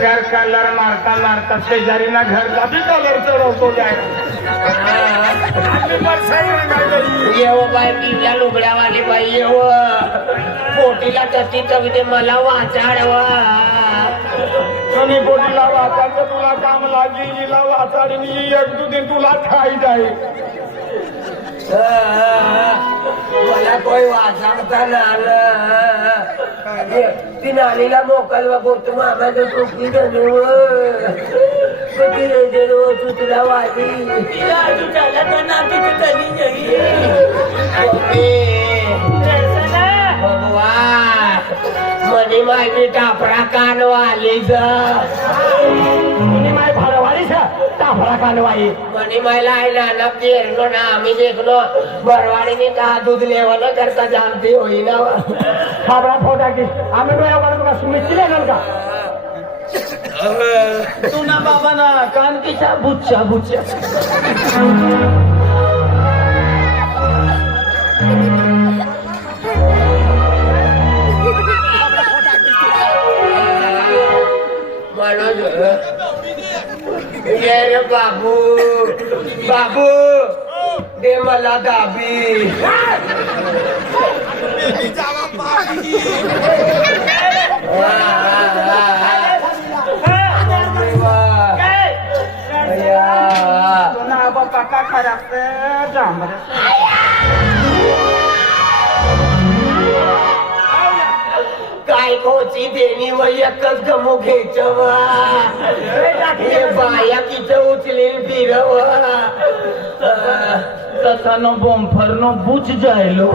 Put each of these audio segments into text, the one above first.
घर कलर मारता मारता शेजारीना घरचा बी कलर चढवतो येव बाय पिवल्या लुगड्यावाली बाई येव पोटीला तशी तगदे मला वाचाडवा कमी पोटीला वाचायचं तुला काम लागी हिला वाचाडी एक दुधी तुला खाई जाईल मला कोई वाचाडता नालं ती नालीला मोकल बघतो मामाचं टोपी धनव तू तुला वाटी भगवान मनी माहिती टापरा कानवाली मनी माय भाडवाली टाफरा कानवाई मनी मायला आयला ना पेरलो ना आम्ही देखलो बरवाडीने का दूध लेवल करता जामती होईना खाबरा फोटा की आम्ही डोळ्या का सुमित ना का तू ना बाबा ना कान किसा बुच्चा बुच्चा ये बाबू बाबू दे मला दाबी काका खराब काय कोची देणी व एकच गमू घ्यायचं बाया किचं उचलेल फिरव तसा नो बॉम्फर नो बुच जायलो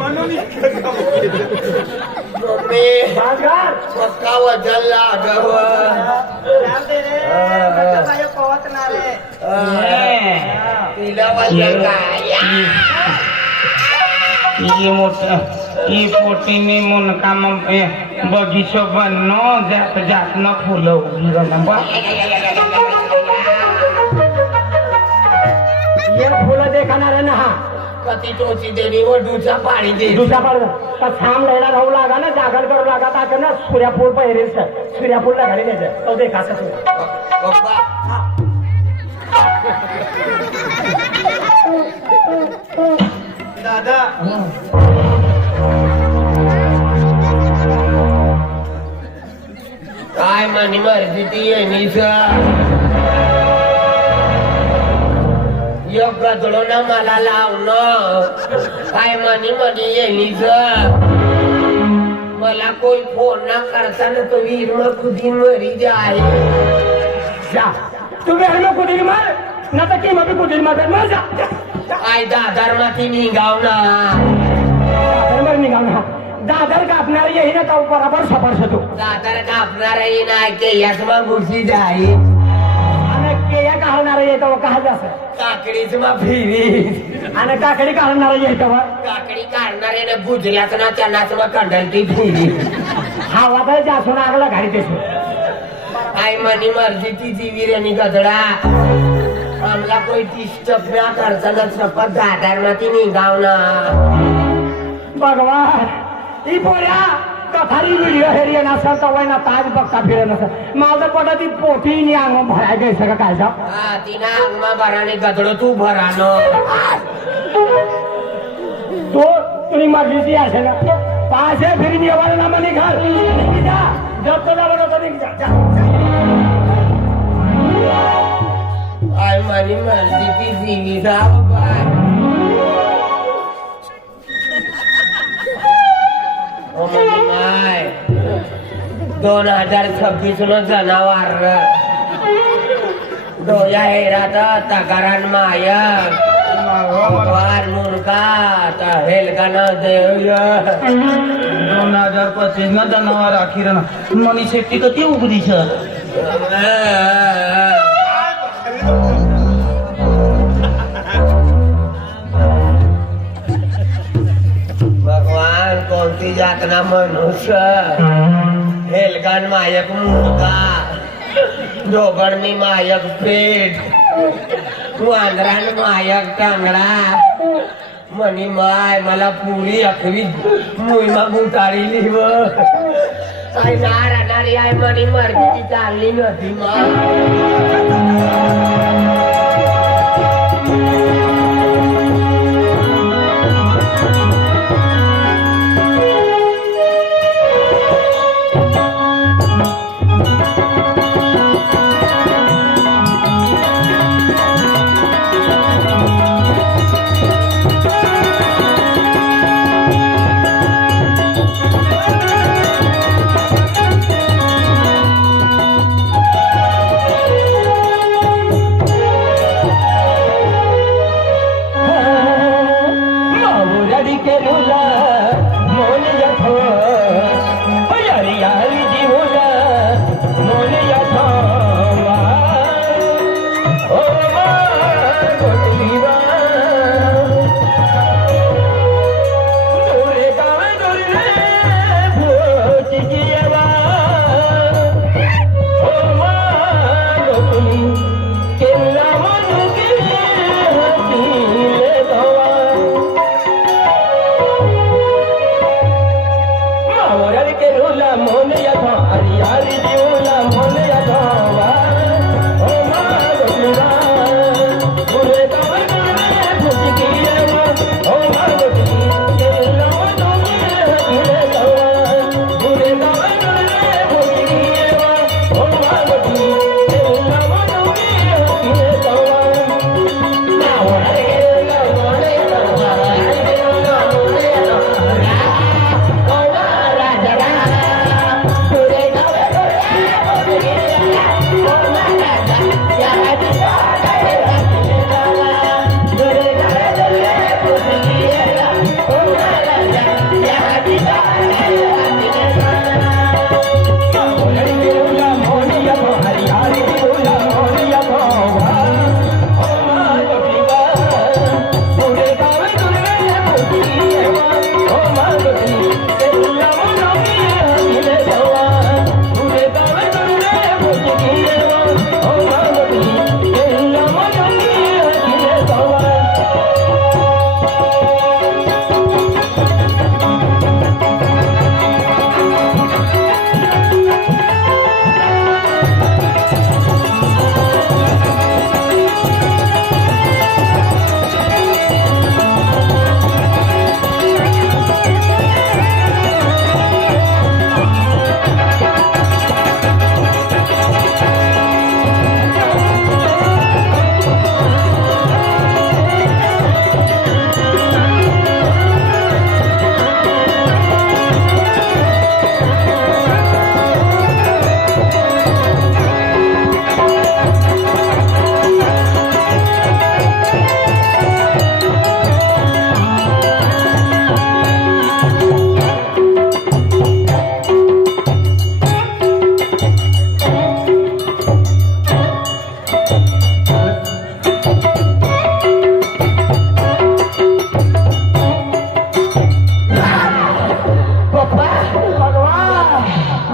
मम्मी पक्का वजन लागव तिला वजन काय ही पोटीने मुनका बगीचो बननो जात जात न फुलं ये फुलं देखणार ना हा कती टोची देणी व दुचा पाणी दे दुसरा पाड थांब राहिला राहू लागा ना जागर करू लागा आता ना सूर्यापूर पहिरे सूर्यापूरला घरी द्यायचं तो देखा दादा काय मनी मर्जी ती येणीच योग गदळो ना मला लावणं काय मनी मनी येणीच मला कोई फोन ना करताना तो वीर मग कुदी मरी जाय जा तुम्ही हरम कुठे मार ना तर की मग कुठे मार जा काय दादर माती निघावना निघावना दादर कापणार येई ना तो बरोबर सपारसतो दादर कापणार नाही ते याच मग घुसी जाई आणि केया काढणार येतो का जास काकडीच मग फिरी आणि काकडी काढणार येतो काकडी काढणारे ना गुजरात ना त्यांनाच मग कंडलती फिरी हवा तर जासून आगला घाडी देसो आई मनी मर्जी ती जीवी आणि गदडा आमला कोई डिस्टर्ब ना करताना शपथ दादर माती निघावना भगवान ही पोऱ्या कथारी व्हिडिओ हेरी नसेल तर ना ताज बघता फिरत नसेल माझं पडा ती पोटी अंग भराय गई सगळं काय जा तिना अंगमा भराने गदडो तू भरानो तो तुम्ही मर्जी ती असेल पाशे फिरून येवायला ना मग निघाल जब तो जावं नव्हतं निघ आई मनी मर्जी ती जीवी जाव बाय 2026 નો જનાવર ડોયા હેરાતા તકારાન માયક ભગવાન મુનકા તા હેલકાના દેવ્ય 2025 ના જનાવર આખી રના મની શેટ્ટી કતી ઉગરી છે भगवान कोणती जातना मनुष्य हेलगान मायक मुलगा दोघडणी मायक पेट वांद्रान मायक टांगडा मनी माय मला पुरी अखरी मुईमा गुंताळीली व काय ना राहणारी आई म्हणी मर्जीची चालली नव्हती मग माऊरडी केलुला मोन यथो यारी यारी जीवला मोन यथो ओ गोटलीवा दोरे गावे दोरे भोची जियवा ओ गोटली केला मनु के हतीले गवा मावरडी केलुला मोन यथो हरियारी जीवला मोन यथो ओ गोटलीवा दोरे गावे दोरे भोची जियवा ओ गोटली केला मनु के हतीले गवा दोरे गावे दोरे भोची जियवा ओ गोटली केला मनु के हतीले गवा मावरडी केलुला मोन यथो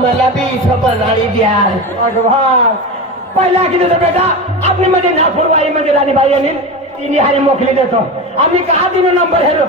मला भी इथं बनाळी द्या भगवान पहिला किती तर बेटा आपली मध्ये नागपूरबाई मध्ये राणीबाई आणि तिने हारी मोकली देतो आम्ही का दिनो नंबर हेरो